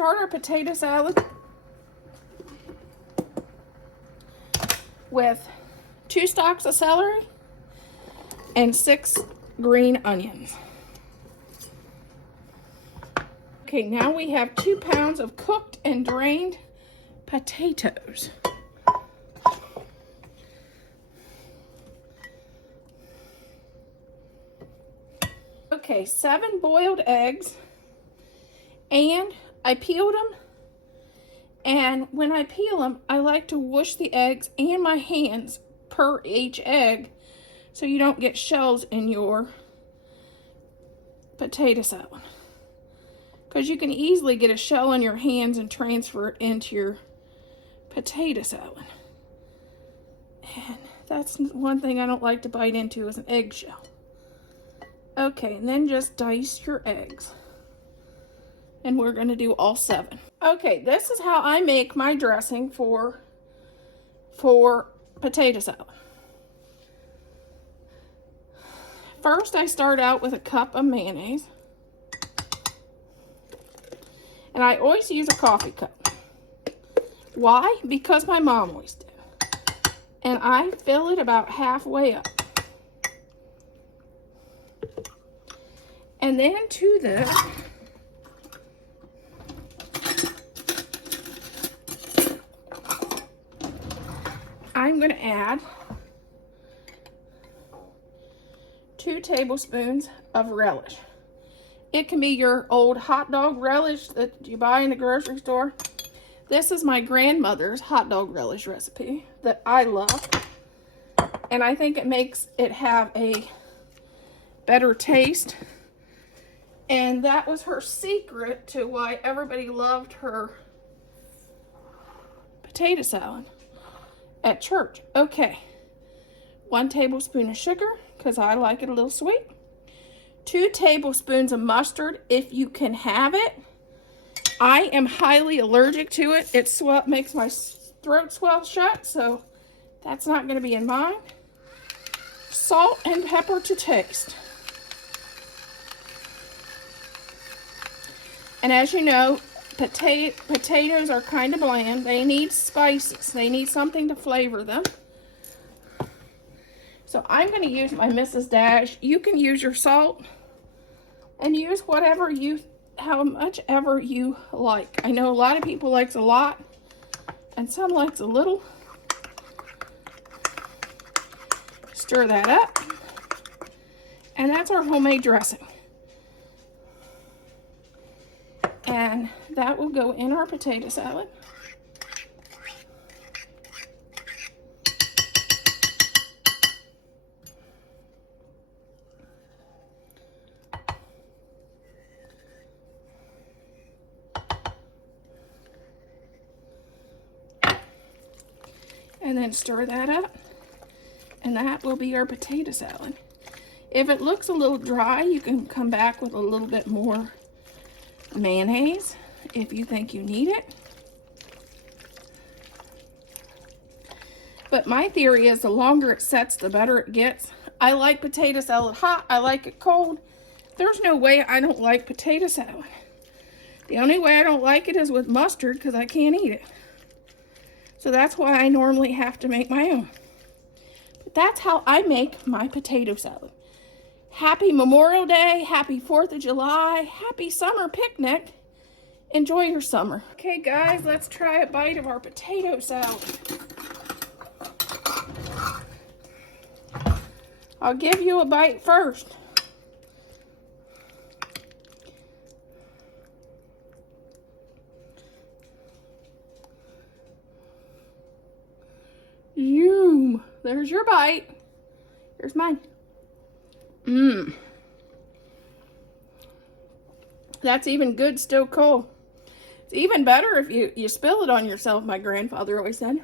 Start our potato salad with 2 stalks of celery and 6 green onions. Okay, now we have 2 pounds of cooked and drained potatoes. Okay, 7 boiled eggs, and I peeled them, and when I peel them, I like to wash the eggs and my hands per each egg so you don't get shells in your potato salad. Because you can easily get a shell in your hands and transfer it into your potato salad. And that's one thing I don't like to bite into is an eggshell. Okay, and then just dice your eggs. And we're going to do all 7. Okay, this is how I make my dressing for potato salad. First, I start out with a cup of mayonnaise. And I always use a coffee cup. Why? Because my mom always did. And I fill it about halfway up. And then to this, I'm going to add 2 tablespoons of relish. It can be your old hot dog relish that you buy in the grocery store. This is my grandmother's hot dog relish recipe that I love. And I think it makes it have a better taste. And that was her secret to why everybody loved her potato salad at church. Okay, 1 tablespoon of sugar, because I like it a little sweet. 2 tablespoons of mustard, if you can have it. I am highly allergic to it. It makes my throat swell shut, so that's not going to be in mine. Salt and pepper to taste. And as you know, potatoes are kind of bland. They need spices. They need something to flavor them. So I'm going to use my Mrs. Dash. You can use your salt and use how much ever you like. I know a lot of people likes a lot and some likes a little. Stir that up. And that's our homemade dressing. And that will go in our potato salad. And then stir that up. And that will be our potato salad. If it looks a little dry, you can come back with a little bit more mayonnaise if you think you need it. But my theory is the longer it sets, the better it gets. I like potato salad hot. I like it cold. There's no way I don't like potato salad. The only way I don't like it is with mustard because I can't eat it. So that's why I normally have to make my own. But that's how I make my potato salad. Happy Memorial Day, happy 4th of July, happy summer picnic. Enjoy your summer. Okay guys, let's try a bite of our potato salad. I'll give you a bite first. Yoom. There's your bite. Here's mine. Mmm. That's even good still cold. It's even better if you spill it on yourself, my grandfather always said.